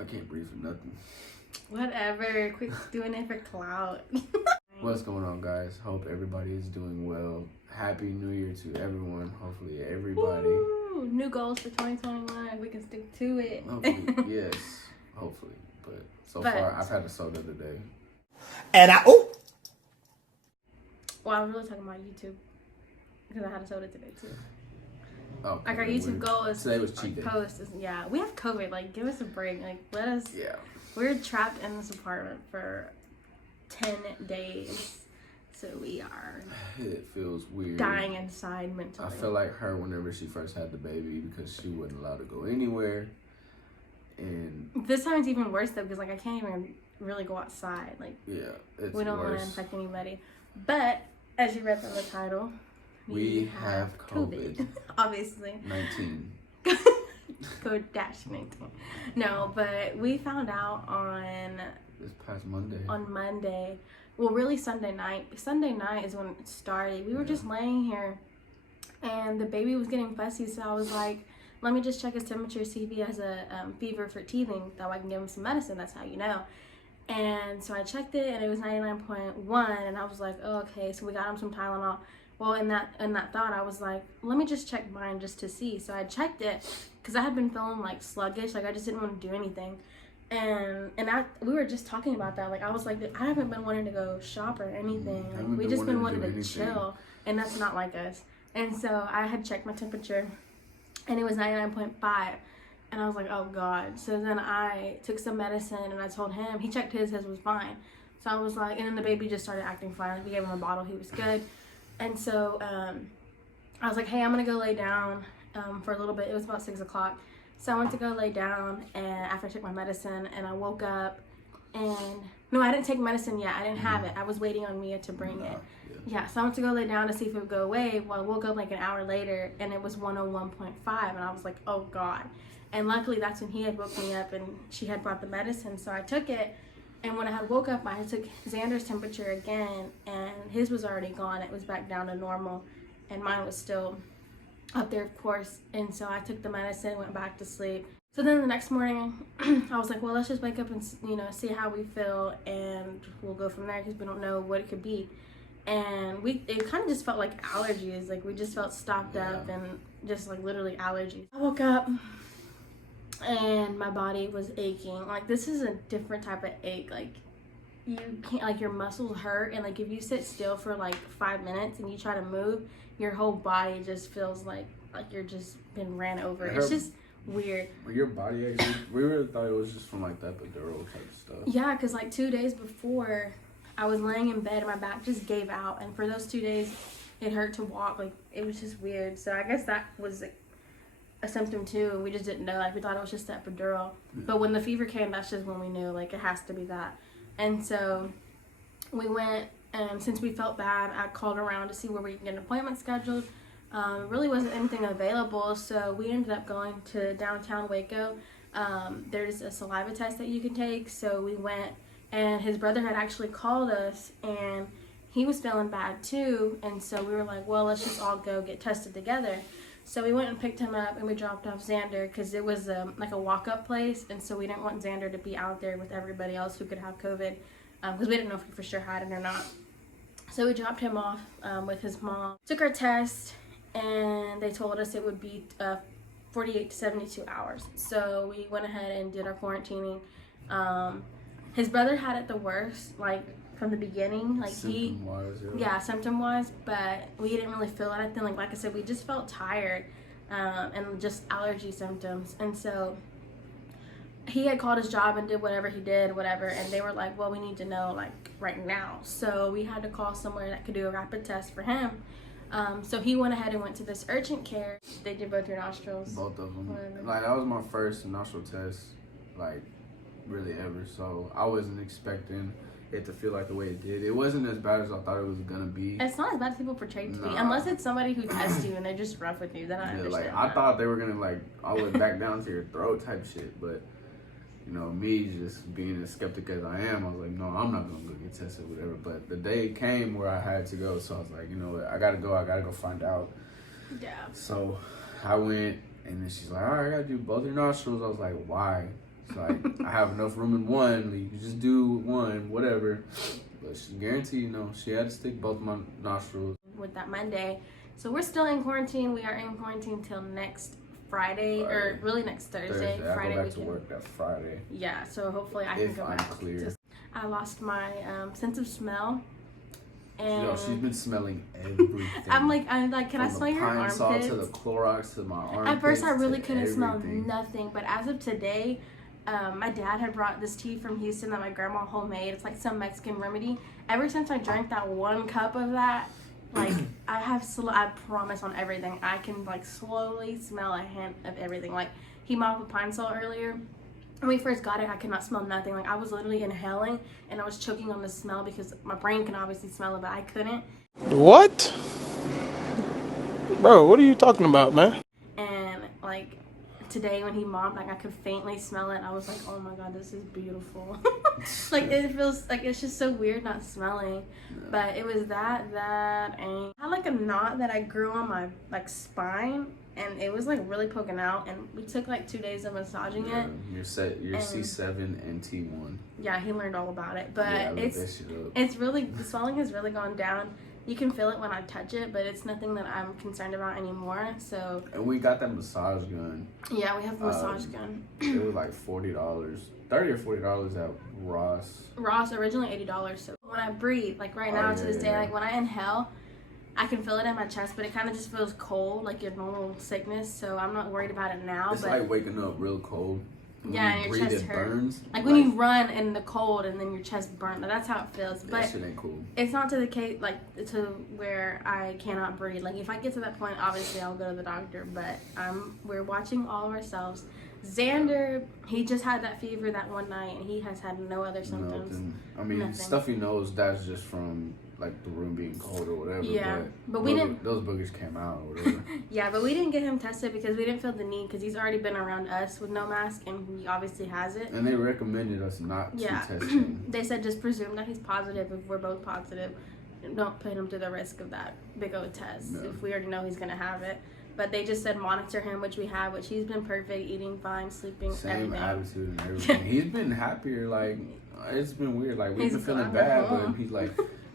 I can't breathe for nothing. Whatever. Quit doing it for clout. What's going on, guys? Hope everybody is doing well. Happy New Year to everyone. Hopefully, everybody. Woo! New goals for 2021. We can stick to it. Hopefully, yes. Hopefully. But so far, I've had a soda today. And Well, I was really talking about YouTube because I had a soda today too. Oh, like our YouTube goal is today was cheat day. Post. Yeah, we have COVID. Like, give us a break. Like, let us. Yeah. We're trapped in this apartment for 10 days, so we are. It feels weird. Dying inside mentally. I feel like her whenever she first had the baby because she wasn't allowed to go anywhere, and this time it's even worse though because like I can't even really go outside. Like, yeah, it's we don't want to worse. infect anybody. But as you read from the title, we have COVID. Obviously. 19. COVID-19. No, but we found out on This past Monday. On Monday. Well, really Sunday night. Sunday night is when it started. We were just laying here and the baby was getting fussy, so I was like, let me just check his temperature, see if he has a fever for teething, that way I can give him some medicine. That's how you know. And so I checked it and it was 99.1 and I was like, oh, okay. So we got him some Tylenol. Well, in that thought, I was like, let me just check mine just to see. So I checked it because I had been feeling like sluggish, like I just didn't want to do anything. And we were just talking about that. Like I was like, I haven't been wanting to go shop or anything. Like we just been wanting to chill, and that's not like us. And so I had checked my temperature, and it was 99.5. And I was like, oh God. So then I took some medicine and I told him, he checked his was fine. So I was like, and then the baby just started acting fine. Like we gave him a bottle, he was good. And so I was like, hey, I'm gonna go lay down for a little bit. It was about 6 o'clock. So I went to go lay down and after I took my medicine and I woke up and, no, I didn't take medicine yet. I didn't have it. I was waiting on Mia to bring it. Yeah, so I went to go lay down to see if it would go away. Well, I woke up like an hour later and it was 101.5 and I was like, oh God. And luckily that's when he had woke me up and she had brought the medicine. So I took it, and when I had woke up, I took Xander's temperature again and his was already gone. It was back down to normal and mine was still up there, of course. And so I took the medicine, went back to sleep. So then the next morning, I was like, well, let's just wake up and, see how we feel and we'll go from there because we don't know what it could be. And it kind of just felt like allergies. Like we just felt stopped up and just like literally allergies. I woke up and my body was aching. Like this is a different type of ache. Like you can't, like your muscles hurt, and like if you sit still for like 5 minutes and you try to move, your whole body just feels like you're just been ran over. It's just weird. Your body aches. We really thought it was just from like that epidural type of stuff. Yeah, because like 2 days before, I was laying in bed and my back just gave out, and for those 2 days, it hurt to walk. Like it was just weird. So I guess that was a symptom too, and we just didn't know. Like we thought it was just the epidural, but when the fever came, that's just when we knew like it has to be that. And so we went, and since we felt bad, I called around to see where we could get an appointment scheduled. Really wasn't anything available, so we ended up going to downtown Waco. There's a saliva test that you can take, so we went, and his brother had actually called us, and he was feeling bad too, and so we were like, well, let's just all go get tested together. So we went and picked him up and we dropped off Xander because it was like a walk-up place, and so we didn't want Xander to be out there with everybody else who could have COVID because we didn't know if he for sure had it or not. So we dropped him off with his mom, took our test, and they told us it would be 48 to 72 hours. So we went ahead and did our quarantining. His brother had it the worst, like from the beginning, like symptom-wise, but we didn't really feel anything. Like I said, we just felt tired and just allergy symptoms. And so he had called his job and did whatever he did, and they were like, well, we need to know like right now. So we had to call somewhere that could do a rapid test for him. So he went ahead and went to this urgent care. They did both your nostrils. Both of them. Like that was my first nostril test, like really ever. So I wasn't expecting it to feel like the way it did. It wasn't as bad as I thought it was gonna be. It's not as bad as people portray it to be, unless it's somebody who tests you and they're just rough with you. Then I understand. Like I thought they were gonna like all the way back down to your throat type shit, but me just being as skeptic as I am, I was like, no, I'm not gonna go get tested, whatever. But the day came where I had to go, so I was like, you know what, I gotta go find out. Yeah. So I went, and then she's like, all right, I gotta do both your nostrils. I was like, why? It's like, I have enough room in one. You can just do one, whatever. But she guaranteed, she had to stick both my nostrils. With that Monday. So we're still in quarantine. We are in quarantine till next Friday. Or really next Thursday. Friday I go back to work that Friday. Yeah, so hopefully I can go back. If I'm clear. I lost my sense of smell. And she's been smelling everything. I'm like, can I smell your armpits? From the Pine Sol to the Clorox to my armpits. At first, I really couldn't smell nothing, but as of today, my dad had brought this tea from Houston that my grandma homemade. It's like some Mexican remedy. Ever since I drank that 1 cup of that, like I promise on everything, I can like slowly smell a hint of everything. Like he mopped with Pine Sol earlier. When we first got it, I could not smell nothing. Like I was literally inhaling and I was choking on the smell because my brain can obviously smell it, but I couldn't. What? Bro, what are you talking about, man? And like today when he mopped, like I could faintly smell it. And I was like, oh my God, this is beautiful. Like it feels like it's just so weird not smelling. But it was that and I had like a knot that I grew on my like spine. And it was like really poking out, and we took like 2 days of massaging it. You're C7 and T1. Yeah, he learned all about it, but yeah, it's really, the swelling has really gone down. You can feel it when I touch it, but it's nothing that I'm concerned about anymore. So. And we got that massage gun. Yeah, we have the massage gun. It was like $40, $30 or $40 at Ross. Ross originally $80. So when I breathe, like right now to this day, like when I inhale, I can feel it in my chest, but it kind of just feels cold, like your normal sickness. So I'm not worried about it now. It's like waking up real cold. When and your chest burns. Like when you run in the cold and then your chest burns. That's how it feels. But that shit ain't cool. It's not to the case, like to where I cannot breathe. Like if I get to that point, obviously I'll go to the doctor. But we're watching all of ourselves. Xander, he just had that fever that one night, and he has had no other symptoms. I mean, stuffy nose, that's just from like the room being cold or whatever. Yeah, but we didn't. Those boogers came out or whatever. Yeah, but we didn't get him tested because we didn't feel the need because he's already been around us with no mask, and he obviously has it. And they recommended us not to test him. They said just presume that he's positive. If we're both positive, don't put him to the risk of that big old test if we already know he's gonna have it. But they just said monitor him, which we have, which he's been perfect, eating fine, sleeping, Same everything. attitude and everything. He's been happier. Like, it's been weird. Like, we've been feeling bad, but he's like,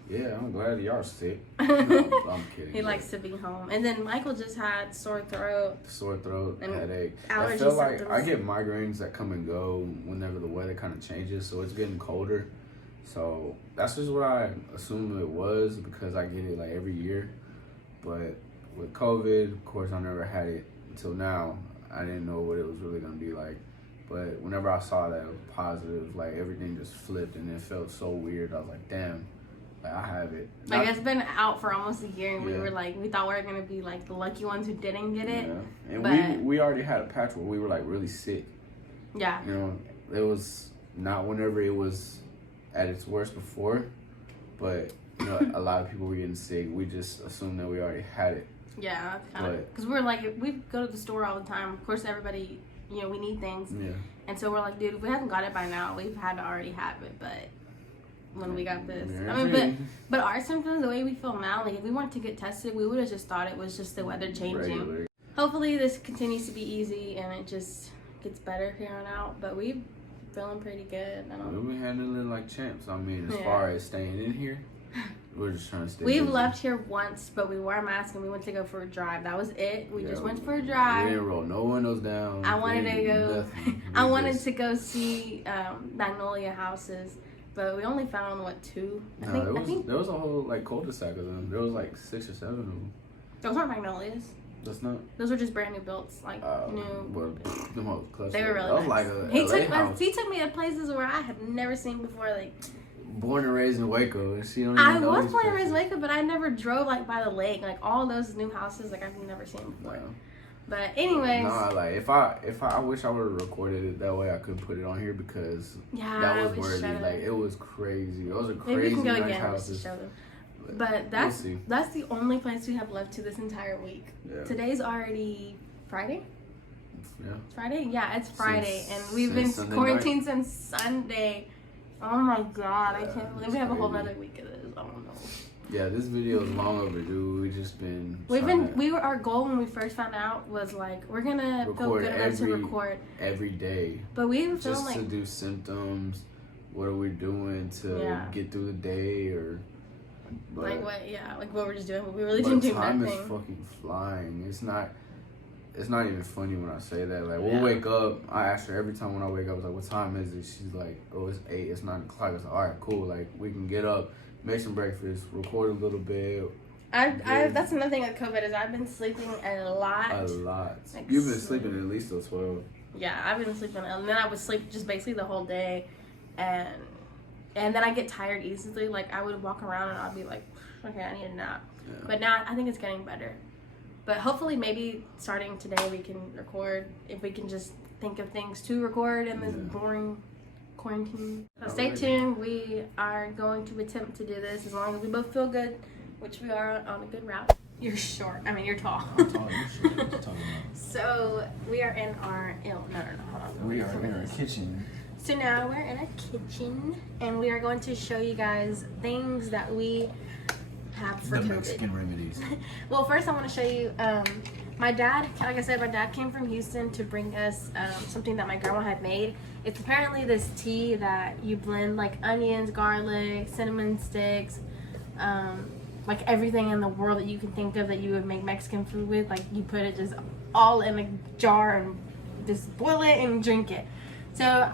yeah, I'm glad y'all sick. No, I'm kidding. He likes to be home. And then Michael just had sore throat, and headache. I feel like I get migraines that come and go whenever the weather kind of changes, so it's getting colder. So that's just what I assumed it was because I get it like every year. But with COVID, of course, I never had it until now. I didn't know what it was really gonna be like. But whenever I saw that it was positive, like everything just flipped and it felt so weird. I was like, damn, like I have it. Like it's been out for almost a year, and we were like, we thought we were gonna be like the lucky ones who didn't get it. Yeah. And we already had a patch where we were like really sick. Yeah. You know, it was not whenever it was at its worst before, but you know, a lot of people were getting sick. We just assumed that we already had it. Yeah, that's kind of because we're like, we go to the store all the time. Of course, everybody, you know, we need things. Yeah. And so we're like, dude, if we haven't got it by now, we've had to already have it. But when we got this, I mean, but our symptoms, the way we feel now, like if we weren't to get tested, we would have just thought it was just the weather changing. Regular. Hopefully, this continues to be easy and it just gets better here on out. But we're feeling pretty good. We've been handling it like champs. I mean, as far as staying in here. We're just trying to stay busy. Left here once, but we wore a mask and we went to go for a drive. That was it. We just went for a drive. We didn't roll no windows down. I wanted to go. I wanted to go see Magnolia houses, but we only found 2. I think there was a whole like cul-de-sac of them. There was like 6 or 7 of them. Those aren't Magnolias. That's not. Those were just brand new builds, like new. Well, they were really nice. He took me to places where I had never seen before, like. Born and raised in Waco, and she don't. I was born and raised in Waco, but I never drove like by the lake. Like all those new houses, like I've never seen before. No. But anyways, no, like if I wish I would have recorded it that way, I could put it on here because that was worthy. Like it was crazy. Those are crazy nice houses. But that's the only place we have left to this entire week. Yeah. Today's already Friday. Yeah. Friday? Yeah, it's Friday, and we've been quarantined since Sunday. Oh my God, I can't believe we have a whole nother week of this. I don't know. Yeah, this video is long overdue. Our goal when we first found out was like, we're gonna feel good enough to record every day. But we even feel just to do symptoms. What are we doing to get through the day like what we're just doing. We really didn't do nothing. Time is fucking flying. It's not even funny when I say that. Like, we'll wake up. I ask her every time when I wake up, I was like, what time is it? She's like, oh, it's 8. It's 9 o'clock. I was like, all right, cool. Like, we can get up, make some breakfast, record a little bit. That's another thing with COVID is I've been sleeping a lot. Like, you've been sleeping at least till 12. Yeah, I've been sleeping. And then I would sleep just basically the whole day. And then I get tired easily. Like, I would walk around and I'll be like, okay, I need a nap. Yeah. But now I think it's getting better. But hopefully maybe starting today we can record. If we can just think of things to record in this boring quarantine. So stay tuned. We are going to attempt to do this as long as we both feel good, which we are on a good route. You're short. I mean, you're tall. I'm tall. You're short. What you talking about? So we are in our... hold on. We are in our kitchen. So now we're in a kitchen, and we are going to show you guys things that we have for COVID. Mexican remedies. Well, first I want to show you, my dad, like I said, my dad came from Houston to bring us something that my grandma had made. It's apparently this tea that you blend like onions, garlic, cinnamon sticks, like everything in the world that you can think of that you would make Mexican food with. Like, you put it just all in a jar and just boil it and drink it. So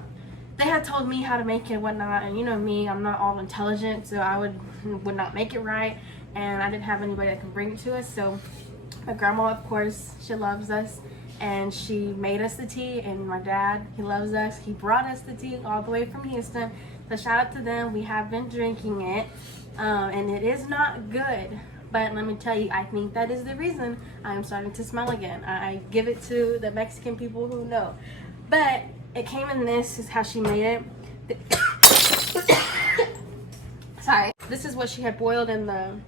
they had told me how to make it and whatnot, and you know me, I'm not all intelligent, so I would not make it right, and I didn't have anybody that can bring it to us. So my grandma, of course, she loves us, and she made us the tea, and my dad, he loves us. He brought us the tea all the way from Houston, so shout out to them. We have been drinking it, and it is not good, but let me tell you, I think that is the reason I'm starting to smell again. I give it to the Mexican people who know. But it came in this, is how she made it. Sorry. This is what she had boiled in the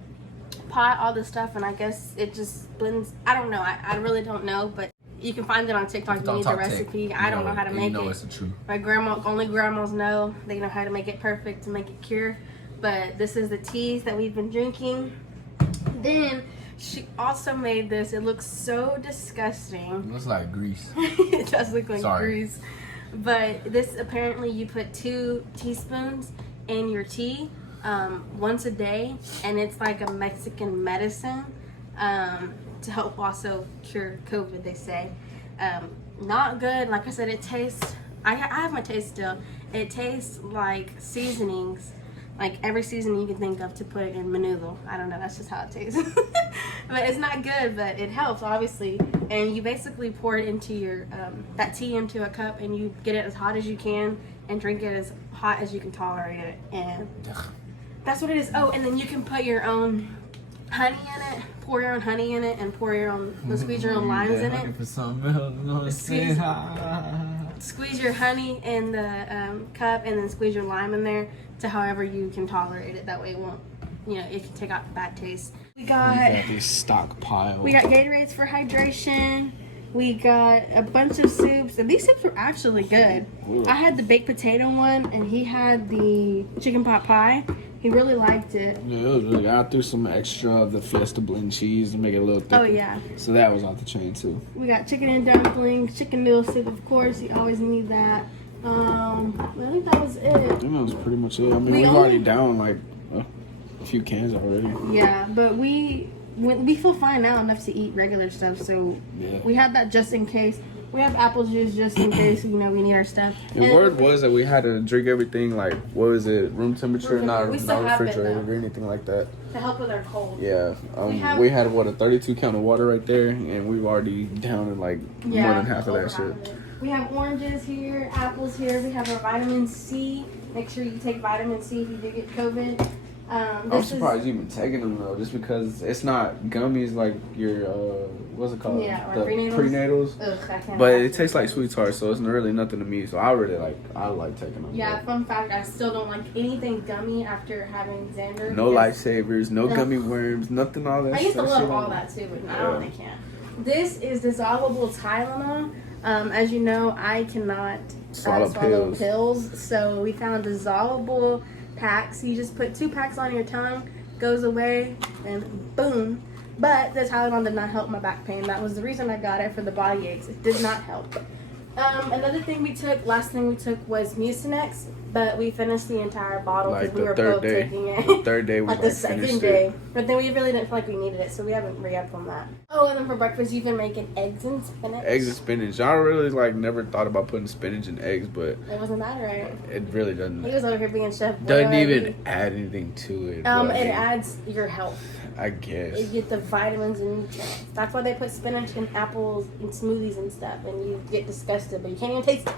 pot, all this stuff, and I guess it just blends. I don't know. I really don't know, but you can find it on TikTok. You need the recipe. I don't know how to make it. It's the truth. My only grandmas know. They know how to make it perfect, to make it cure. But this is the teas that we've been drinking. Then she also made this. It looks so disgusting. It looks like grease. It does look like grease. But this, apparently you put 2 teaspoons in your tea once a day, and it's like a Mexican medicine to help also cure COVID, they say. Not good. Like I said, it tastes, I have my taste still. It tastes like seasonings, like every seasoning you can think of to put in menudo. I don't know, that's just how it tastes. But it's not good, but it helps, obviously. And you basically pour it into your, that tea into a cup, and you get it as hot as you can and drink it as hot as you can tolerate it. And that's what it is. Oh, and then you can put your own honey in it, pour your own honey in it, and pour your own, squeeze your own limes in it. For something else, you know what I'm saying? Squeeze your honey in the cup, and then squeeze your lime in there to however you can tolerate it. That way it won't, you know, it can take out the bad taste. We got these stockpile. We got Gatorades for hydration. We got a bunch of soups, and these soups were actually good. Ooh. I had the baked potato one, and he had the chicken pot pie. He really liked it. Yeah, it was really good. I threw some extra of the Fiesta blend cheese to make it a little thicker. Oh, yeah. So that was off the chain, too. We got chicken and dumplings, chicken noodle soup, of course. You always need that. I think that was it. I think that was pretty much it. I mean, we've already down, like, a few cans already. Yeah, but we feel fine now enough to eat regular stuff, so we had that just in case. We have apple juice just in case, you know, we need our stuff. And word was that we had to drink everything, like, what was it, room temperature, not refrigerated or anything like that. To help with our cold. Yeah. We had, a 32 count of water right there, and we've already downed, like, more than half of that shit. We have oranges here, apples here. We have our vitamin C. Make sure you take vitamin C if you do get COVID. I'm surprised you've been taking them though, just because it's not gummies like your what's it called? Yeah, the prenatals. Ugh, I can't. But it tastes like sweet tart, so it's really nothing to me. So I like taking them. Yeah, fun fact: I still don't like anything gummy after having Xander. No lifesavers, no gummy worms, nothing all that. I used to love all that too, but now I can't. This is dissolvable Tylenol. As you know, I cannot swallow pills, so we found dissolvable packs. You just put 2 packs on your tongue, goes away, and boom. But the Tylenol did not help my back pain. That was the reason I got it, for the body aches. It did not help. Another thing we took, last thing we took was Mucinex, but we finished the entire bottle because Like we the were third both day. taking it. The third day we Like the like second finished day. it. But then we really didn't feel like we needed it, so we haven't re-upped on that. Oh, and then for breakfast, you've been making eggs and spinach. Eggs and spinach. I really like never thought about putting spinach in eggs, but It wasn't bad, right? it really doesn't. He was over here being chef. Doesn't boy. even add anything to it. but It adds your health. I guess. You get the vitamins and nutrients. That's why they put spinach in apples and smoothies and stuff, and you get disgusted, but you can't even taste it.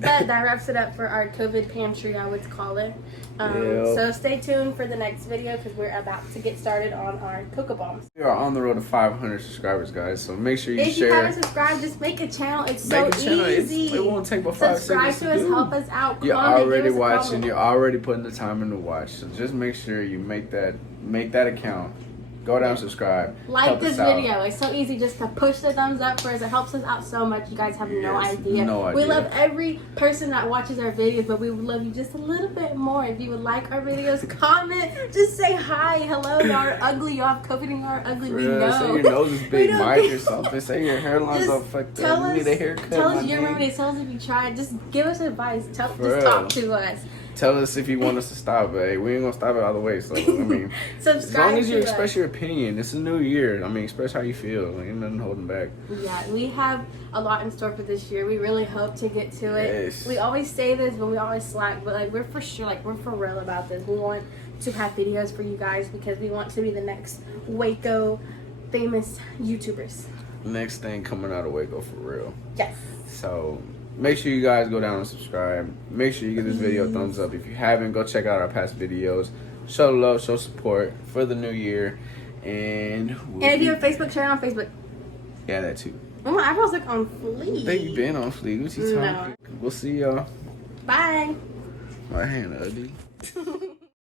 But that wraps it up for our COVID pantry, I would call it. So stay tuned for the next video because we're about to get started on our cocoa bombs. We are on the road to 500 subscribers, guys. So make sure you If share. you haven't subscribed, just make a channel. It's Make so a channel. easy. It won't take but 5 Subscribe seconds to us, do. help us out. You're Comment, give already us a watching. comment. You're already putting the time in to watch. So just make sure you make that account. Go down, subscribe. Like help this us out. video. It's so easy just to push the thumbs up for us. It helps us out so much. You guys have no Yes, idea. no We idea. love every person that watches our videos, but we would love you just a little bit more. If you would like our videos, comment. Just say hi, hello, y'all are ugly. Y'all have COVID and y'all are ugly. We Yeah, know. say your nose is We big, know. Mike, or something. Say your hairline's Just all fucked tell up. You us- need a haircut. Tell my us your nigga. remedies. Tell us if you tried. Just give us advice. Just real. talk to us. Tell us if you want us to stop, but hey, we ain't gonna stop it all the way. So I mean, Subscribe as long as you to express us. your opinion, it's a new year. I mean, express how you feel. Ain't nothing holding back. Yeah, we have a lot in store for this year. We really hope to get to it. Yes. We always say this, but we always slack. But like, we're for sure, like, we're for real about this. We want to have videos for you guys because we want to be the next Waco famous YouTubers. Next thing coming out of Waco for real. Yes. So make sure you guys go down and subscribe. Make sure you give this video a thumbs up. If you haven't, go check out our past videos. Show love, show support for the new year. And if you have Facebook, share it on Facebook. yeah, that too. Oh, my eyebrows look on fleek. They you been on fleek. What you talking? No. We'll see y'all. Bye. My hand ugly.